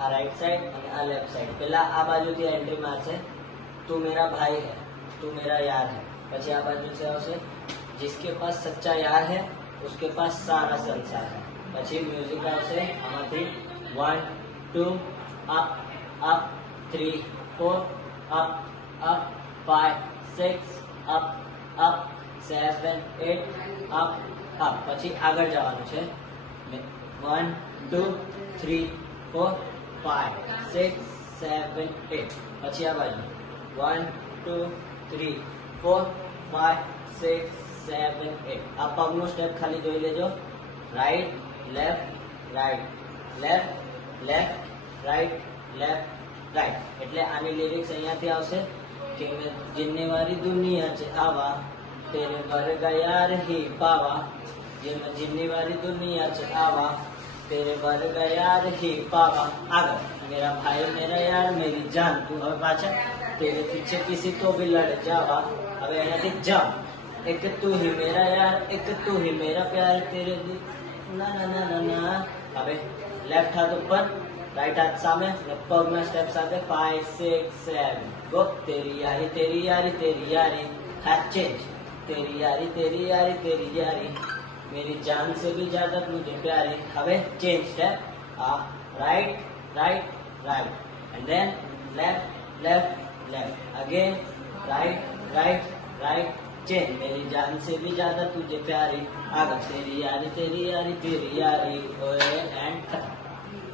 આ right side અને આ લેफ्ટ साइड पहला आ बाजू थी एंट्री मारसे तू मेरा भाई है तू मेरा यार है પછી આ બાજુ से આવશે जिसके पास सच्चा यार है उसके पास सारा संसार है પછી म्यूजिक આવશે આમાંથી 1 2 up up 3 4 up up 5 6 up up 7 8 up up પછી આગળ જવાનું છે 1 2 3 4 5 6 7 8 પછી આ બાજુ 1 2 3 4 5 6 7 8 આ પગનું સ્ટેપ ખાલી જોઈ લેજો right left right left left right left right એટલે આની લિરિક્સ અહીંયાથી આવશે કે મેં जिन्नेवारी दुनिया च आवा तेरे वर्गा यार ही पावा ये मैं जिन्नेवारी दुनिया च आवा तेरे वर्गा यार ही पावा आगे मेरा भाई मेरा यार मेरी जान तू હવે પાછા तेरे पीछे किसी को भी लड़ जावा હવે અહીંયાથી જમ एक तू ही मेरा यार एक तू ही मेरा प्यार तेरे ना ना ना ना ना હવે લેફ્ટ હાથ ઉપર राइट हाथ सामने पगना स्टेप साथे 5 6 7 गो तेरी यारी तेरी यारी तेरी यारी हाथ चेंज तेरी यारी तेरी यारी तेरी यारी मेरी जान से भी ज्यादा मुझे प्यारी हवे change step right right right and then left left left again right right right change मेरी जान से भी ज्यादा तुझे प्यारी आगे तेरी यारी तेरी यारी तेरी यारी एंड